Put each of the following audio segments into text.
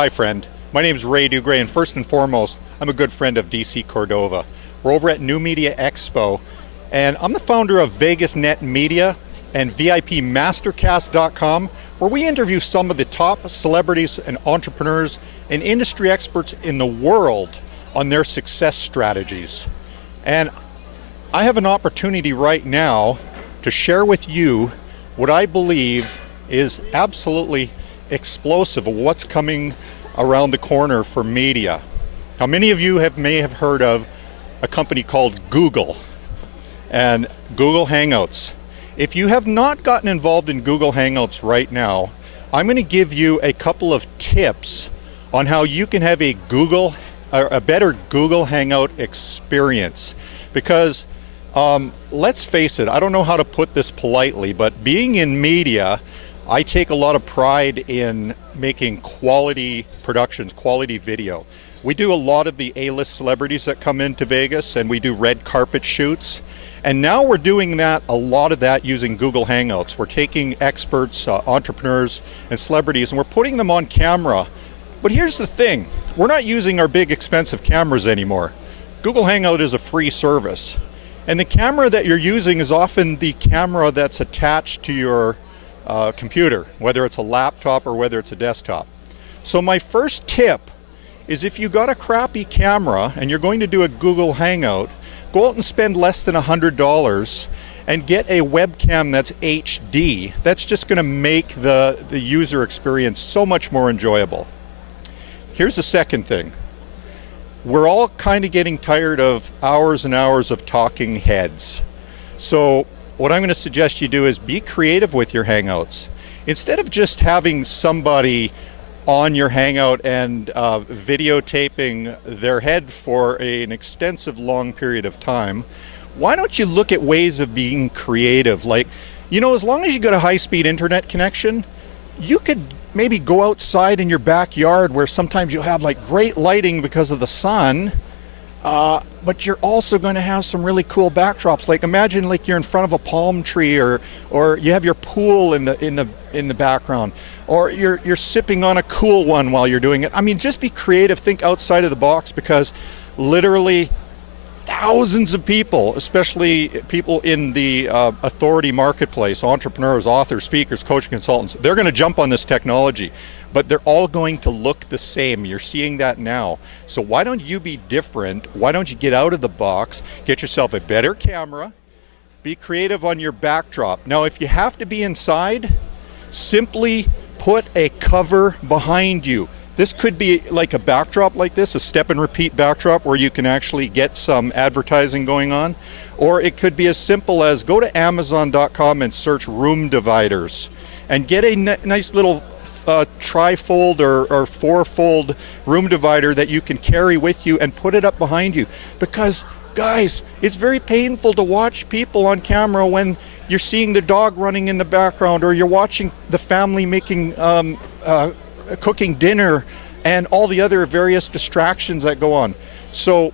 Hi friend, my name is Ray Dugray, and first and foremost, I'm a good friend of DC Cordova. We're over at New Media Expo, and I'm the founder of Vegas Net Media and VIPmastercast.com, where we interview some of the top celebrities and entrepreneurs and industry experts in the world on their success strategies. And I have an opportunity right now to share with you what I believe is absolutely explosive of what's coming around the corner for media. Now, many of you may have heard of a company called Google and Google Hangouts. If you have not gotten involved in Google Hangouts right now, I'm going to give you a couple of tips on how you can have a better Google Hangout experience. Because let's face it, I don't know how to put this politely, but being in media, I take a lot of pride in making quality productions, quality video. We do a lot of the A-list celebrities that come into Vegas, and we do red carpet shoots. And now we're doing a lot of that using Google Hangouts. We're taking experts, entrepreneurs, and celebrities, and we're putting them on camera. But here's the thing, we're not using our big expensive cameras anymore. Google Hangout is a free service. And the camera that you're using is often the camera that's attached to your computer, whether it's a laptop or whether it's a desktop. So my first tip is, if you got a crappy camera and you're going to do a Google Hangout, go out and spend less than $100 and get a webcam that's HD. That's just going to make the user experience so much more enjoyable. Here's the second thing. We're all kind of getting tired of hours and hours of talking heads. So what I'm going to suggest you do is be creative with your Hangouts. Instead of just having somebody on your Hangout and videotaping their head for an extensive long period of time, why don't you look at ways of being creative? Like, as long as you got a high-speed internet connection, you could maybe go outside in your backyard where sometimes you'll have like great lighting because of the sun, but you're also going to have some really cool backdrops. Like, imagine like you're in front of a palm tree, or you have your pool in the background, or you're sipping on a cool one while you're doing it. I mean, just be creative, think outside of the box, because literally thousands of people, especially people in the authority marketplace, entrepreneurs, authors, speakers, coaching consultants, they're going to jump on this technology, but they're all going to look the same. You're seeing that now. So why don't you be different? Why don't you get out of the box, get yourself a better camera, be creative on your backdrop. Now, if you have to be inside, simply put a cover behind you. This could be like a backdrop like this, a step and repeat backdrop where you can actually get some advertising going on. Or it could be as simple as go to Amazon.com and search room dividers and get a nice little tri-fold or four-fold room divider that you can carry with you and put it up behind you. Because, guys, it's very painful to watch people on camera when you're seeing the dog running in the background, or you're watching the family making cooking dinner and all the other various distractions that go on. So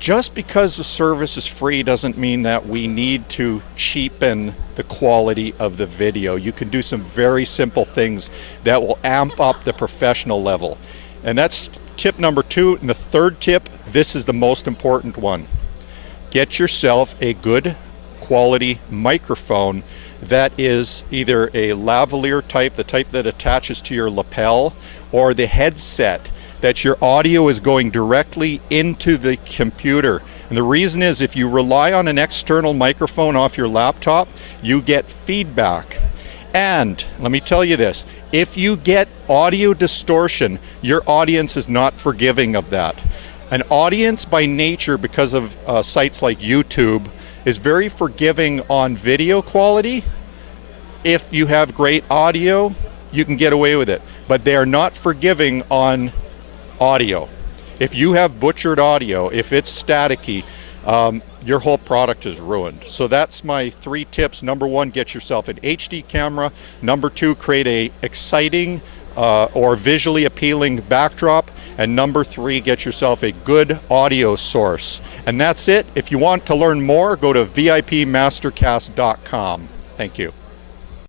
just because the service is free doesn't mean that we need to cheapen the quality of the video. You can do some very simple things that will amp up the professional level. And that's tip number 2. And the third tip, this is the most important one. Get yourself a good quality microphone that is either a lavalier type, the type that attaches to your lapel, or the headset that your audio is going directly into the computer. And the reason is, if you rely on an external microphone off your laptop, you get feedback. And let me tell you this, if you get audio distortion, your audience is not forgiving of that. An audience by nature, because of sites like YouTube, is very forgiving on video quality. If you have great audio, you can get away with it, but they are not forgiving on audio. If you have butchered audio, if it's staticky, your whole product is ruined. So that's my 3 tips. Number 1, get yourself an HD camera. Number 2, create a exciting or visually appealing backdrop. And number 3, get yourself a good audio source. And that's it. If you want to learn more, go to VIPmastercast.com. Thank you.